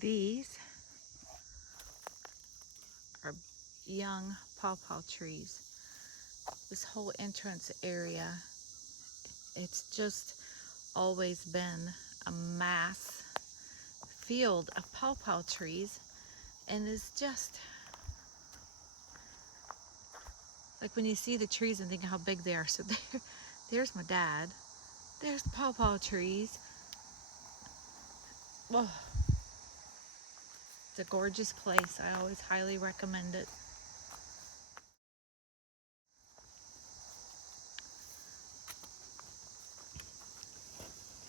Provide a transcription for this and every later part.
These are young pawpaw trees. This whole entrance area, it's just always been a mass field of pawpaw trees, and it's just like when you see the trees and think how big they are. So there's my dad. There's pawpaw trees. Oh, it's a gorgeous place. I always highly recommend it.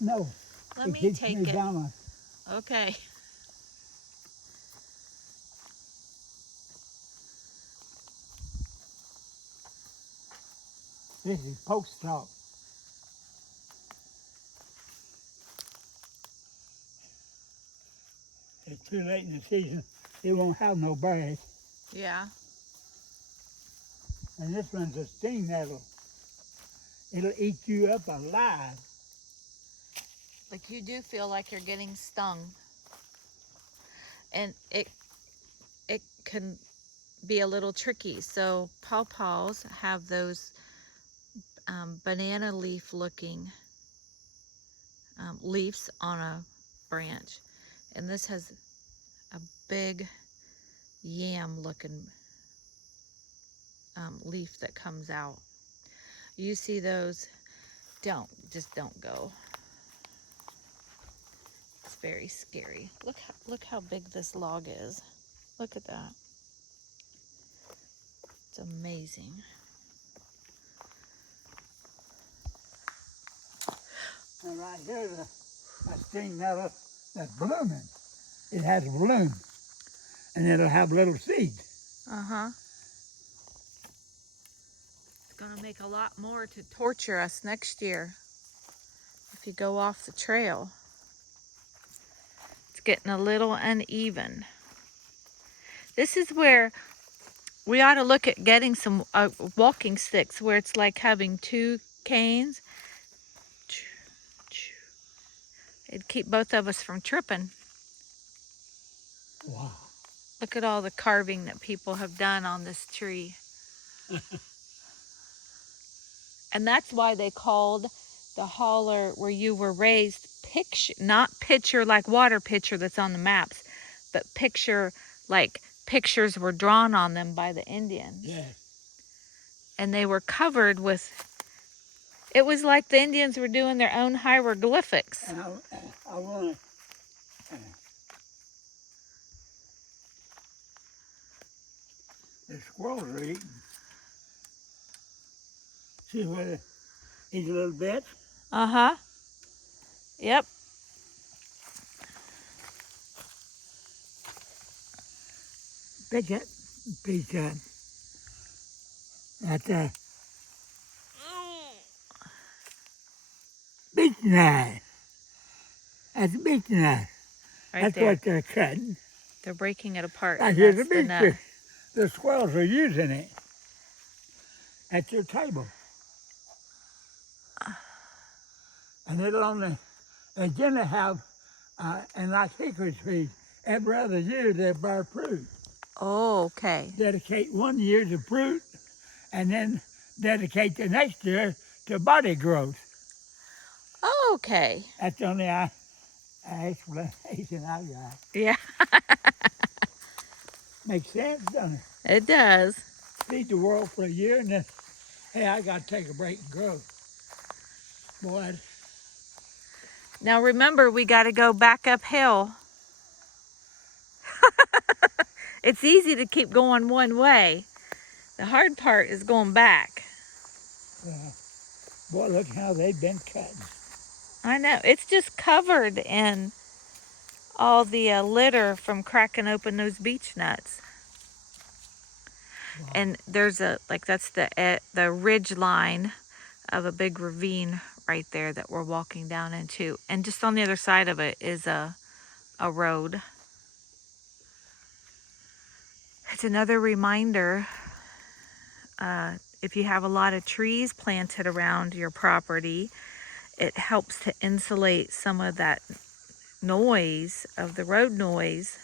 No, Let it me keeps take me it. down. Okay. This is poke stalk. It's too late in the season. It won't have no berries. Yeah. And this one's a sting nettle. It'll eat you up alive. Like you do feel like you're getting stung. And it can be a little tricky. So pawpaws have those banana leaf looking leaves on a branch. And this has a big yam looking leaf that comes out. You see those, just don't go. It's very scary. Look how big this log is. Look at that. It's amazing. And right here's a sting nettle that's blooming. It has a bloom. And it'll have little seeds. Uh-huh. It's gonna make a lot more to torture us next year if you go off the trail. It's getting a little uneven. This is where we ought to look at getting some walking sticks where it's like having two canes. It'd keep both of us from tripping. Wow. Look at all the carving that people have done on this tree. And that's why they called the holler where you were raised picture, not picture like water picture that's on the maps, but picture like pictures were drawn on them by the Indians. Yeah. And they were covered with, it was like the Indians were doing their own hieroglyphics. And I want to, the squirrels are eating. See where these little bits? Uh-huh. Yep. Pick it. Piece up. That's a beech knife. That's a beech knife. Right That's there. what they're cutting. They're breaking it apart. Right And here's the that's the beech nut. tree. The squirrels are using it at your table. And it'll only, they generally have, and like hickory trees, every other year they bear fruit. Oh, okay. Dedicate 1 year to fruit, and then dedicate the next year to body growth. Oh, okay. That's the only explanation I got. Yeah, Makes sense, doesn't it? it does. Feed the world for a year, and then, hey, I got to take a break and grow. Boy, Now remember, we got to go back uphill. It's easy to keep going one way. The hard part is going back. boy, look how they've been cutting. I know. It's just covered in all the litter from cracking open those beech nuts. Wow. And there's that's the ridge line of a big ravine right there that we're walking down into. And just on the other side of it is a road. It's another reminder, if you have a lot of trees planted around your property, it helps to insulate some of that noise, of the road noise.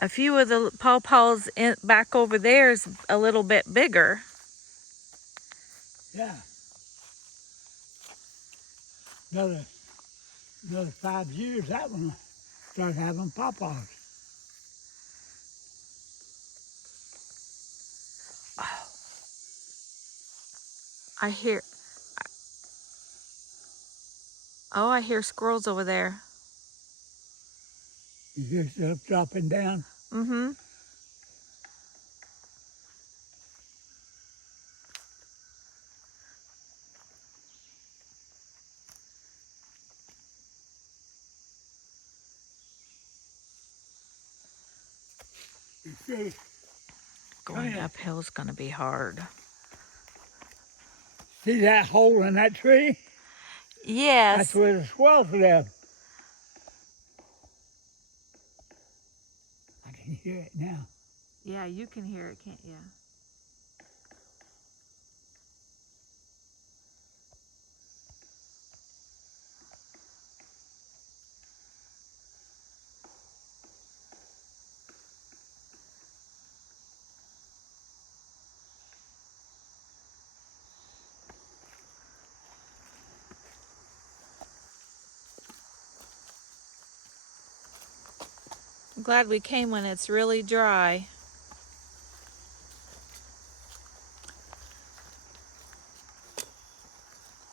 A few of the pawpaws back over there is a little bit bigger. Yeah. Another 5 years, that one will start having pawpaws. I hear, oh, I hear squirrels over there. You hear stuff dropping down. Mm-hmm. You see, Going uphill is going to be hard. see that hole in that tree? Yes. That's where the squirrels live. I can hear it now. Yeah, you can hear it, can't you? I'm glad we came when it's really dry.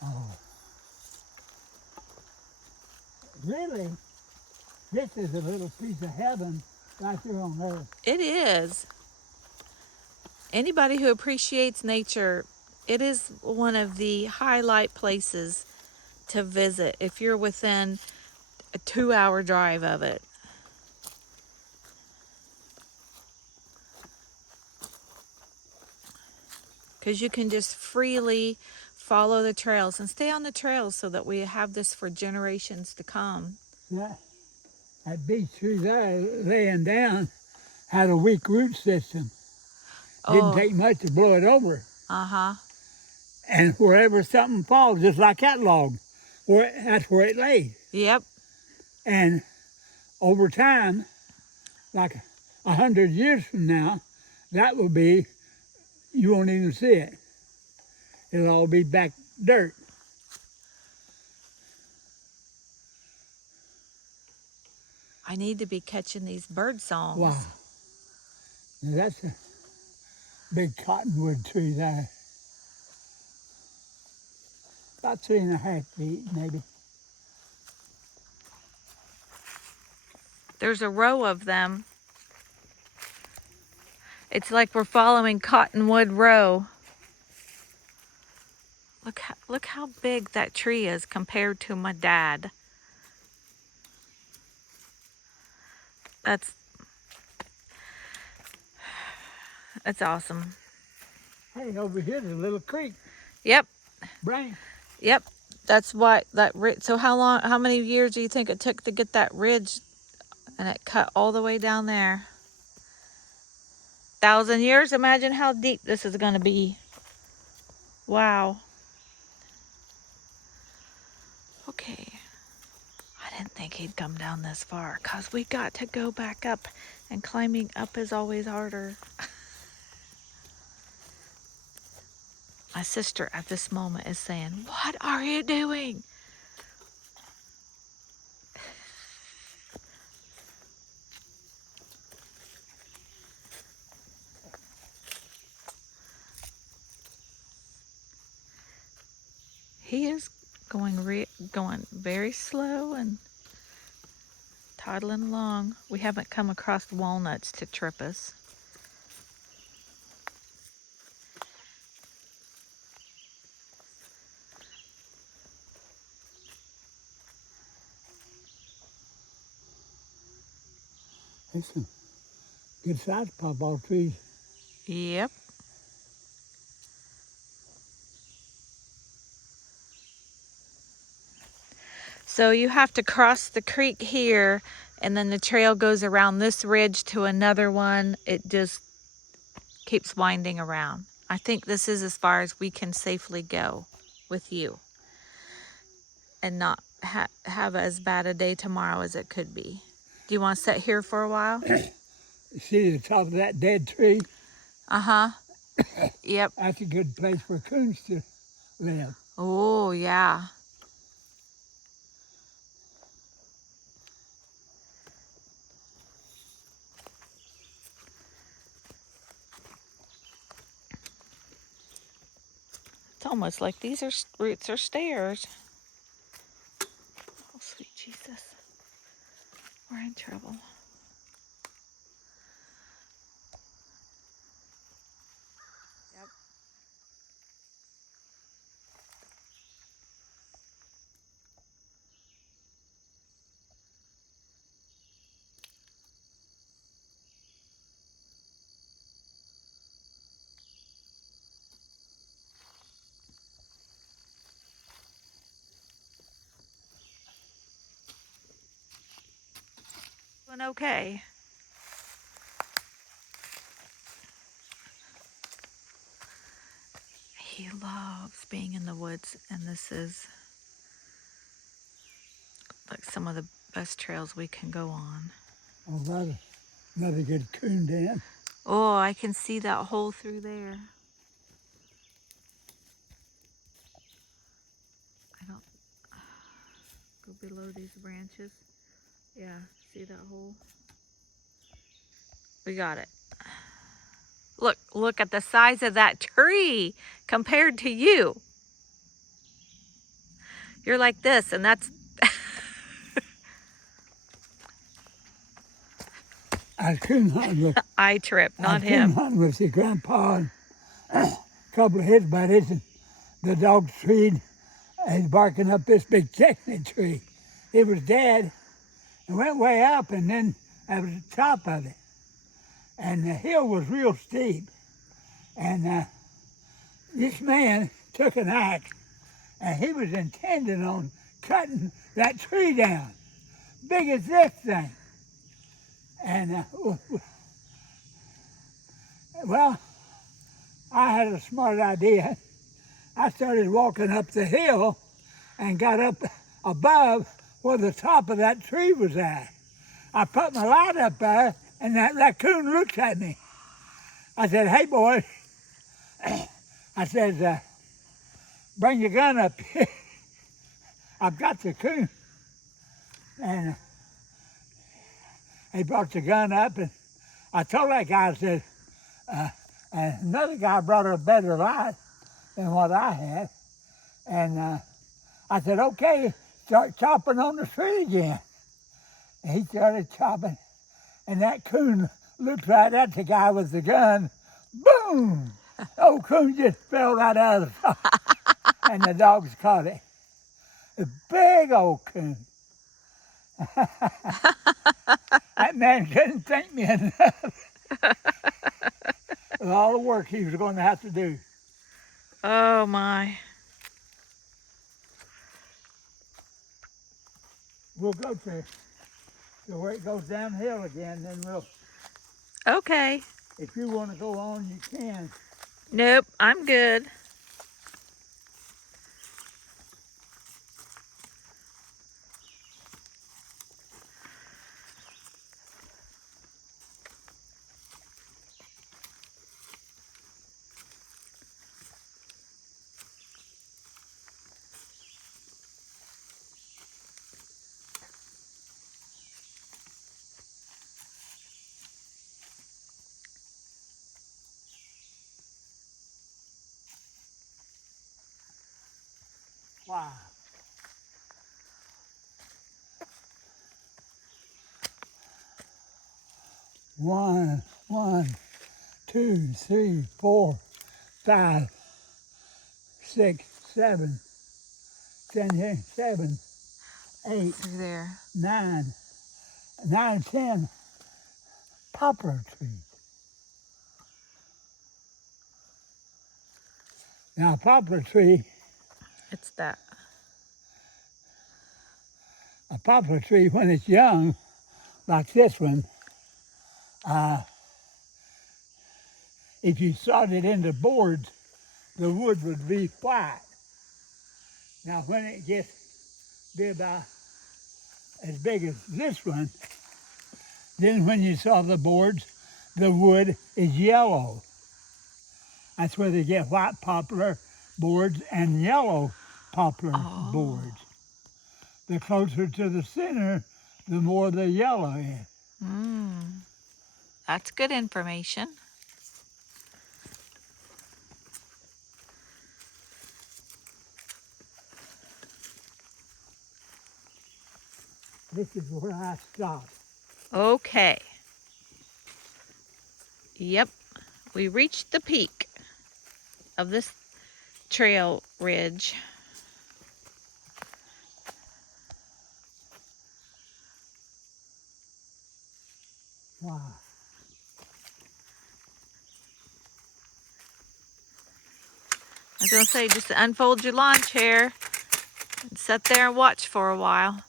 Oh. Really, this is a little piece of heaven right here on earth. It is. Anybody who appreciates nature, it is one of the highlight places to visit if you're within a 2-hour drive of it. Because you can just freely follow the trails and stay on the trails so that we have this for generations to come. That beech tree there laying down had a weak root system. Didn't Oh, take much to blow it over. uh-huh. And wherever something falls, just like that log, that's where it lays. Yep. And over time, like 100 years from now, that will be, you won't even see it. It'll all be back dirt. I need to be catching these bird songs. Wow. Now that's a big cottonwood tree there. About 3.5 feet, maybe. There's a row of them. It's like we're following Cottonwood Row. Look how big that tree is compared to my dad. That's awesome. Hey, over here's a little creek. Yep. Branch. Yep. That's why so how many years do you think it took to get that ridge and it cut all the way down there? 1,000 years? Imagine how deep this is going to be. Wow. Okay. I didn't think he'd come down this far because we got to go back up, and climbing up is always harder. My sister at this moment is saying, "What are you doing?" He is going very slow and toddling along. We haven't come across walnuts to trip us. There's some good sized pawpaw trees. Yep. So you have to cross the creek here, and then the trail goes around this ridge to another one. It just keeps winding around. I think this is as far as we can safely go with you and not have as bad a day tomorrow as it could be. Do you want to sit here for a while? See the top of that dead tree? Uh-huh. Yep. That's a good place for coons to live. Oh, yeah. It's almost like these are roots or stairs. Oh, sweet Jesus. We're in trouble. Yep. Doing okay. He loves being in the woods, and this is like some of the best trails we can go on. Oh, another good coon den. Oh, I can see that hole through there. I don't go below these branches. Yeah, see that hole? We got it. Look at the size of that tree compared to you. You're like this, and that's I was coon hunting with, I trip, I not was coon him. hunting with your grandpa and a couple of his buddies, and the dog treed and barking up this big chestnut tree. It was dead and went way up, and then that was the top of it. And the hill was real steep. And this man took an axe, and he was intending on cutting that tree down, big as this thing. And well, I had a smart idea. I started walking up the hill and got up above where the top of that tree was at. I put my light up there, and that raccoon looked at me. I said, "Hey, boy," I said, "bring your gun up here. I've got the coon." And he brought the gun up, and I told that guy, I said, and another guy brought a better light than what I had. And I said, "Okay, start chopping on the tree again." And he started chopping, and that coon looked right at the guy with the gun. Boom! The old coon just fell right out of the top, and the dogs caught it. A big old coon. That man couldn't thank me enough for all the work he was going to have to do. Oh my. We'll go to where it goes downhill again, then Okay. if you want to go on, you can. Nope, I'm good. Wow. One, 2, 3, 4, 5, 6, 7, 10, 7, 8, Through there. 9, 10 poplar trees. Now, a poplar tree, It's that. when it's young, like this one, if you sawed it into boards, the wood would be white. Now when it gets be about as big as this one, then when you saw the boards, the wood is yellow. That's where they get white poplar boards and yellow poplar boards. The closer to the center, the more the yellow is. That's good information. This is where I stopped. Okay. Yep. We reached the peak of this trail ridge. Wow. I was going to say, just unfold your lawn chair and sit there and watch for a while.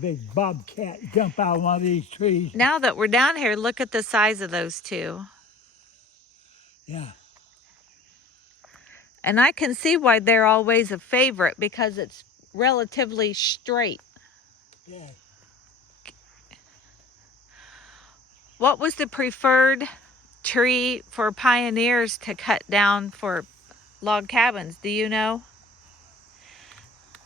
Big bobcat jump out of one of these trees. Now that we're down here, look at the size of those two. Yeah. And I can see why they're always a favorite, because it's relatively straight. Yeah. What was the preferred tree for pioneers to cut down for log cabins? Do you know?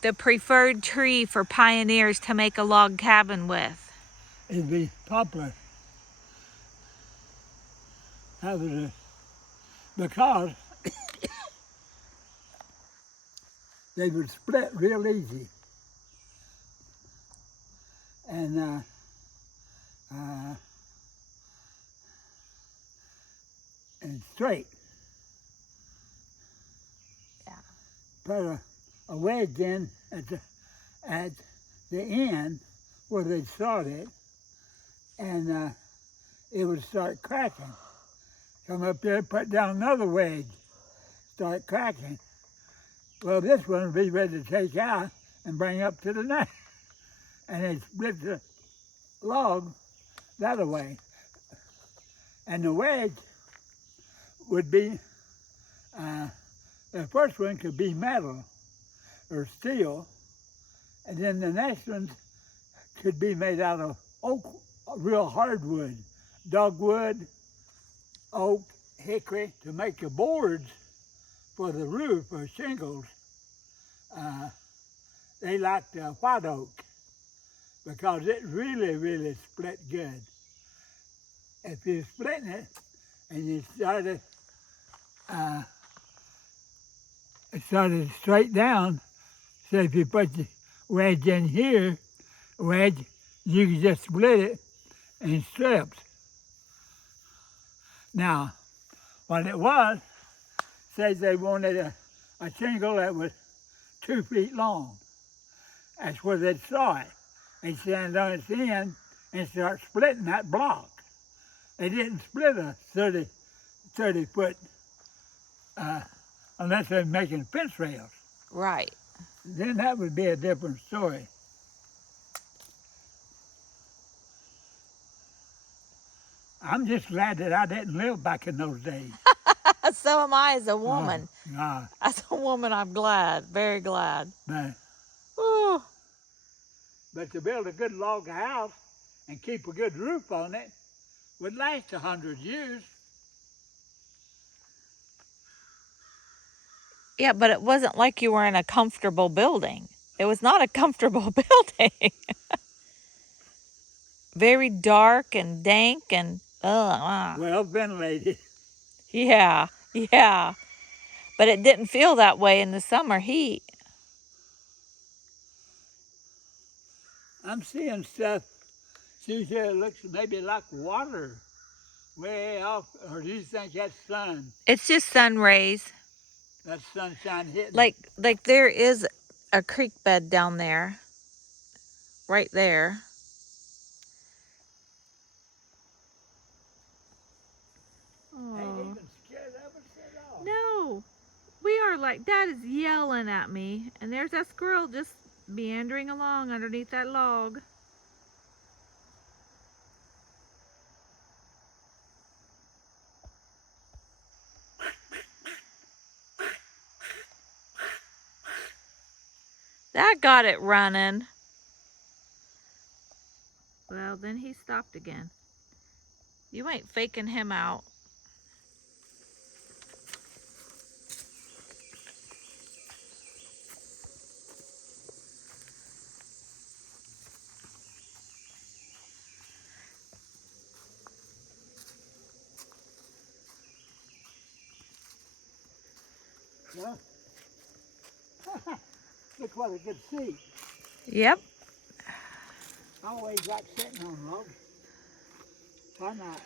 The preferred tree for pioneers to make a log cabin with. It'd be poplar. That was because they would split real easy. And and straight. Yeah. Put a wedge in at the end where they'd sawed it, and it would start cracking. Come up there, put down another wedge, start cracking. Well, this one would be ready to take out and bring up to the next, and it split the log that way. And the wedge would be, the first one could be metal or steel, and then the next one could be made out of oak, real hardwood, dogwood, oak, hickory, to make the boards for the roof or shingles. They liked white oak because it really split good. If you're splitting it and you started straight down, so if you put the wedge in here, you can just split it in strips. Now, what it was, says they wanted a shingle that was 2 feet long. That's where they'd saw it. They'd stand on its end and start splitting that block. They didn't split a 30 foot unless they're making fence rails. Right. Then that would be a different story. I'm just glad that I didn't live back in those days. So am I as a woman. Oh, God. As a woman, I'm glad, very glad. Ooh. But to build a good log house and keep a good roof on it would last 100 years. Yeah, but it wasn't like you were in a comfortable building. It was not a comfortable building. Very dark and dank and Well ventilated. yeah. But it didn't feel that way in the summer heat. I'm seeing stuff. See here, it looks maybe like water way off, or do you think that's sun? It's just sun rays. That's sunshine hitting. Like there is a creek bed down there. Right there. Ain't even scared of us at all. No. We are like, Dad is yelling at me. And there's that squirrel just meandering along underneath that log. That got it running. Well, then he stopped again. You ain't faking him out. Well, look what I could see. Yep. I always like sitting on logs. Why not?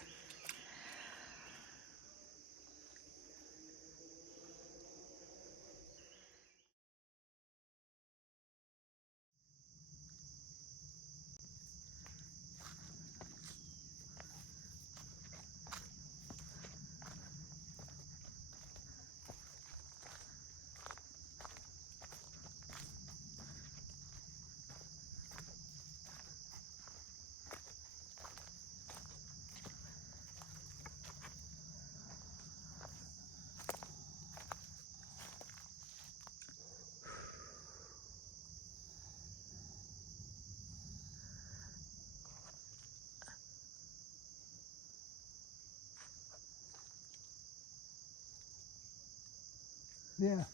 Yeah,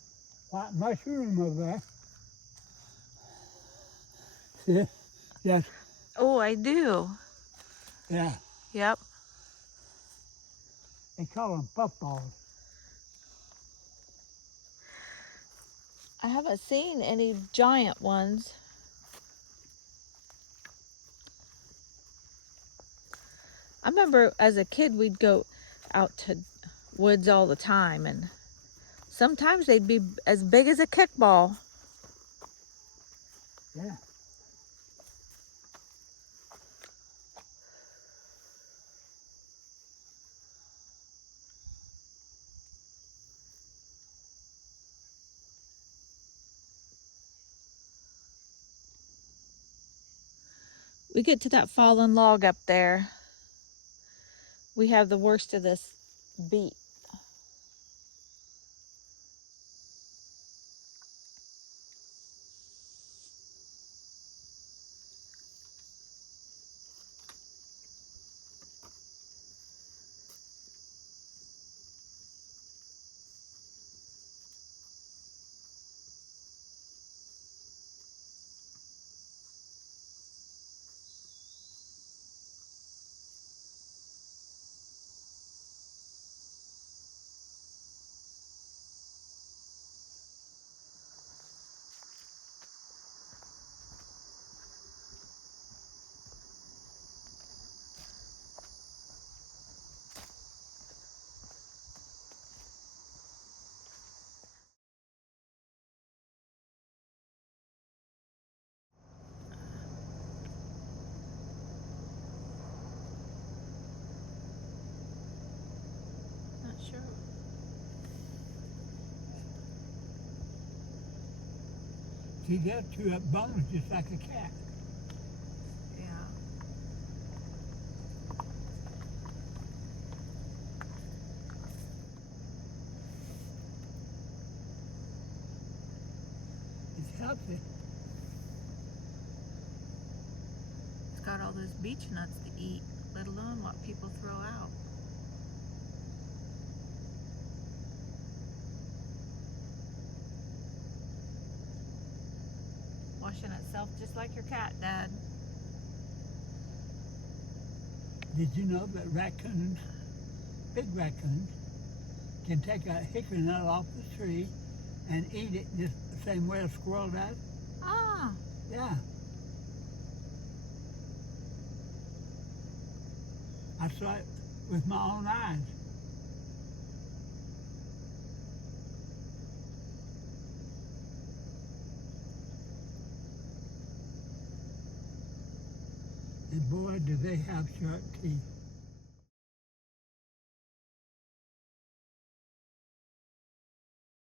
white mushroom over there. See? Yes. Oh, I do. Yeah. Yep. They call them puffballs. I haven't seen any giant ones. I remember as a kid we'd go out to woods all the time, and sometimes they'd be as big as a kickball. Yeah. We get to that fallen log up there, we have the worst of this beet. Not sure. See, they'll chew up bones just like a cat. Yeah. It's healthy. It's got all those beech nuts to eat, let alone what people throw out. Washing itself just like your cat, Dad. Did you know that raccoons, big raccoons, can take a hickory nut off the tree and eat it just the same way a squirrel does? Ah, Yeah. I saw it with my own eyes. And boy, do they have sharp teeth.